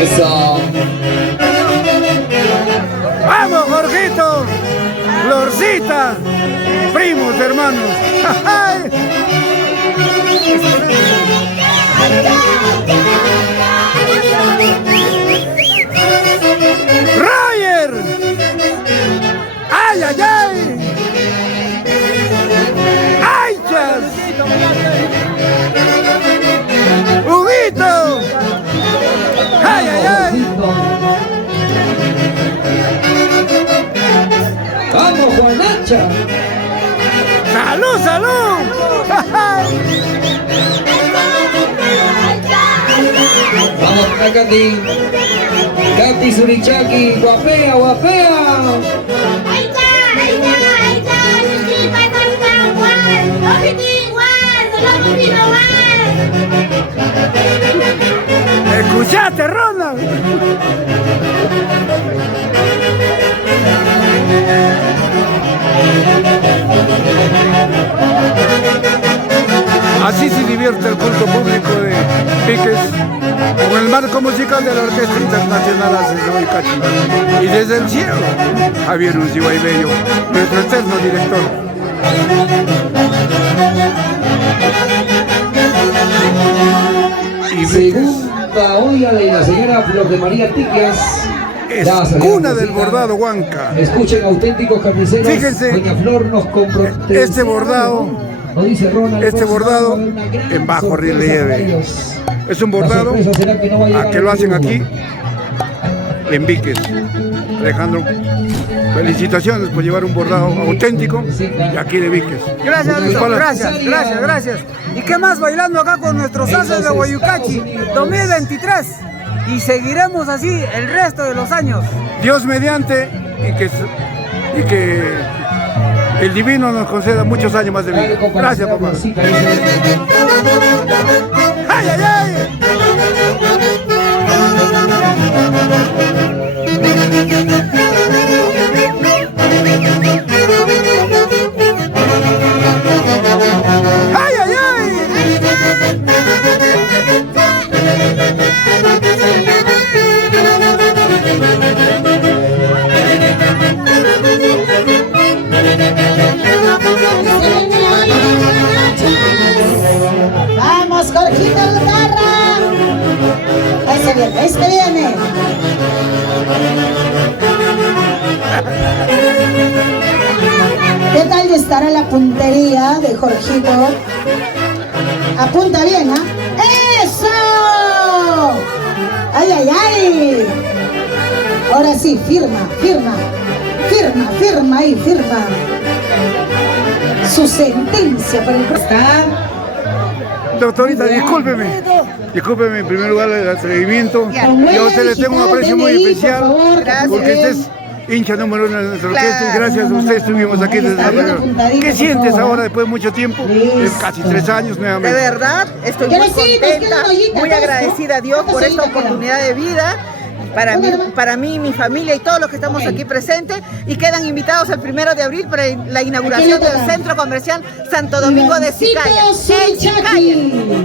Eso. ¡Vamos, Jorgito! ¡Florcita! ¡Primos, hermanos! ¡Roger! ¡Ay, ay, ay! ¡Ay, chas! ¡Huguito! ¡Ay, ay, ay! ¡Vamos, Juanacha! ¡Salud, salud! Vamos para Katy. Katy Surichaki, guapea, guapea. Ahí está, ahí está, ahí está. Sí, pasa igual. Ojito igual, solo ojito igual. ¡Escuchate, Ronald! Así se divierte el culto público de Piques con el marco musical de la Orquesta Internacional Asesor Cachi. Y desde el cielo, Javier Uncibay Bello, nuestro eterno director. Y Segunda olla de la señora Flor de María Tiquias. es cuna del bordado Huanca. Escuchen, auténticos carniceros. Fíjense, Doña Flor nos compró este bordado, nos dice Ronald, este bordado en bajo relieve. Es un bordado que lo hacen aquí en Viques. Alejandro, felicitaciones por llevar un bordado auténtico de aquí de Viques. Gracias, gracias, gracias, gracias. ¿Y qué más bailando acá con nuestros haces de Guayucachi 2023? Y seguiremos así el resto de los años. Dios mediante y que el divino nos conceda muchos años más de vida. Gracias, papá. ¡Ay, ay, ay! ¡Ay, ay, ay! Vamos, Jorgito Lucarra. Ahí se viene, ahí se viene. ¿Qué tal estará la puntería de Jorgito? Apunta bien, ¿ah? ¡Eso! ¡Ay, ay, ay! Ahora sí, firma, firma. Firma, firma ahí, firma. Su sentencia para el... Está. Doctorita, discúlpeme. Discúlpeme en primer lugar el atrevimiento. Y a usted le tengo un aprecio muy especial porque usted es hincha número uno de nuestra orquesta y gracias a usted estuvimos aquí desde la primera. ¿Qué sientes ahora después de mucho tiempo? Casi 3 años nuevamente. De verdad, estoy muy contenta, muy agradecida a Dios por esta oportunidad de vida. Para mí, mi familia y todos los que estamos aquí presentes, y quedan invitados el 1 de abril para la inauguración del Centro Comercial Santo Domingo de Sicaya. En Sicaya.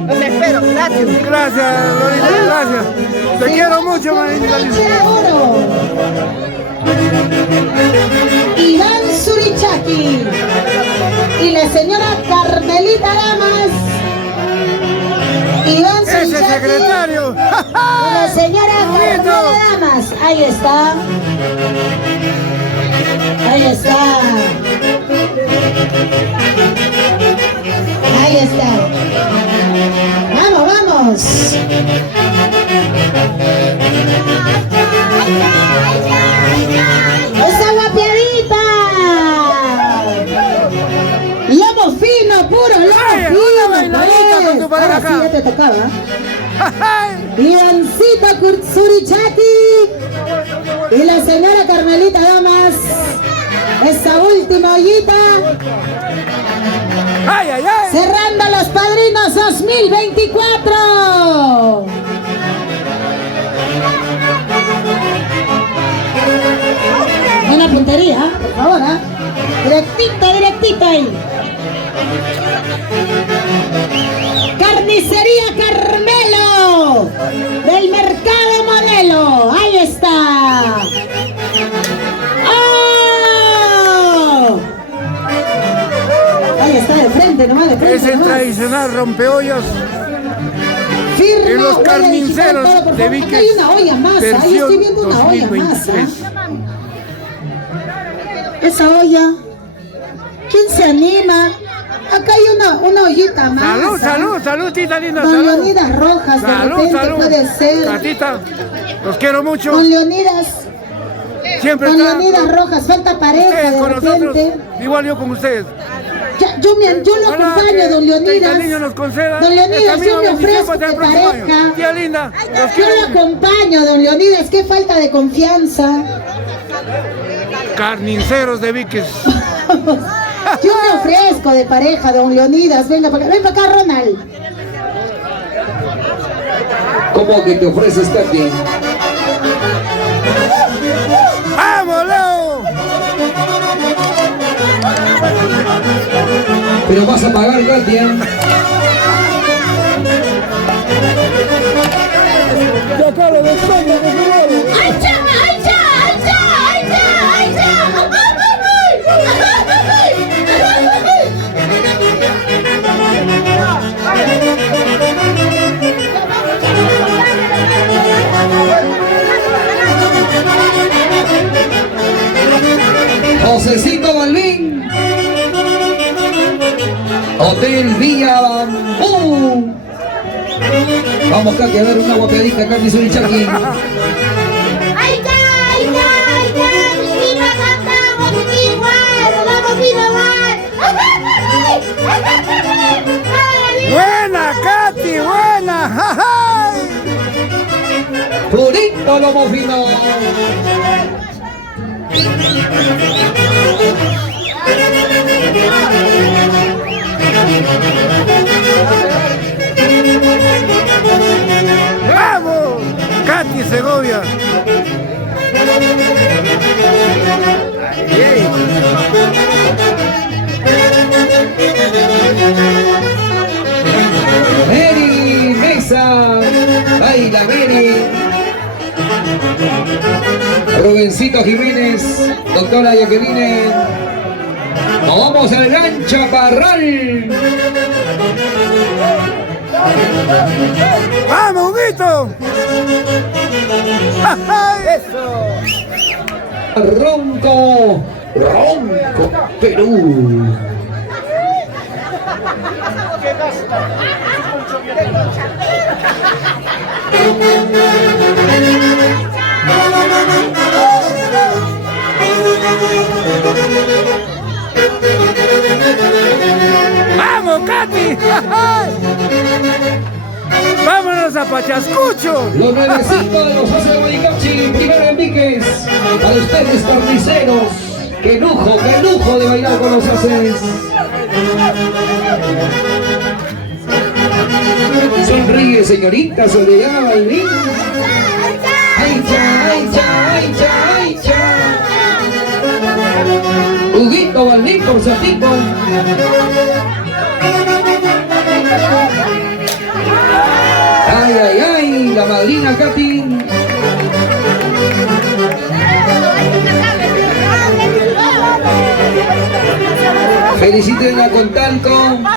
Los espero. Gracias. Gracias, Lorita, gracias. Te quiero mucho, Marita. Iván Surichaki y la señora Carmelita Lamas. Iván ¡Ese Surichaki secretario! y la señora Carmelita Lamas. Ahí está. Ahí está. Ahí está. Vamos, vamos. ¡Esa guapiadita! ¡Lomo fino, puro lomo fino! bailadita con tu pareja acá. Sí, ya te tocaba. Ivancito Surichaki y la señora Carmelita Damas. Esa última ollita. ¡Ay, ay, ay! Cerrando los padrinos 2024. Buena puntería, por favor, ¿eh? Directita, directita ahí. Carnicería Carmen. del Mercado Modelo. Ahí está. ¡Oh! Ahí está, de frente nomás, de frente. Es el tradicional rompeollas. Firma, En los huella carniceros digital, por de favor. Viques, Acá hay una olla más, ahí versión estoy viendo una olla más. 2023. Esa olla, ¿quién se anima? Acá hay una ollita más. Salud, salud, salud, tita linda, Con salud. Leonidas Rojas, de Salud, repente salud. puede ser. Tatita, los quiero mucho. Con Leonidas, Siempre con está Leonidas Rojas, falta pareja ustedes de con nosotros, repente. igual yo con ustedes. Yo lo Ojalá acompaño, que don Leonidas. el niño nos conceda Don Leonidas, esta yo misma me bendición ofrezco para el de próximo año. pareja. Tía linda, los Yo quiero. lo acompaño, don Leonidas, qué falta de confianza. Carniceros de Viques. Yo me ofrezco de pareja, don Leonidas. Venga para acá, ven para acá, Ronald. ¿Cómo que te ofreces, Katy? ¡Vamos, Leo! Pero vas a pagar, Katy. ¡Ay, cha! ¡Ay, cha! ¡Ay, cha! ¡Ay, cha! ¡Ay, Josecito Balvin. Hotel Villa Bambú. Vamos, Katy, a ver una guapeadita, Katy Surichaki. ¡Ay, cha! ¡Ay, cha! ¡Ay, cha! ¡Mi hija cantamos! ¡Mi igual! ¡Nos vamos bien igual! ¡Buena, Katy! ¡Buena! ¡Jajay! Purito lomo fino. ¡Vamos! Katy Segovia. Mary Mesa. Ay, la Mary. Rubencito Jiménez. Doctora Jacqueline. Nos vamos al Gran Chaparral. ¡Vamos, Huguito! Ronco. Ronco, Perú. ¡Vamos, Katy! ¡Vámonos a Pachascucho! Los nuevecitos de los Haces de Guaycachi, primero en Viques. Para ustedes, carniceros. ¡Qué lujo de bailar con los Haces! Sonríe, señorita Soledad Balvin. ¡Ay, cha, ay, cha, ay, cha, ay, cha! Huguito Balvin por Satito. Ay, ay, ay, la madrina Katy. Felicítenla con tanto.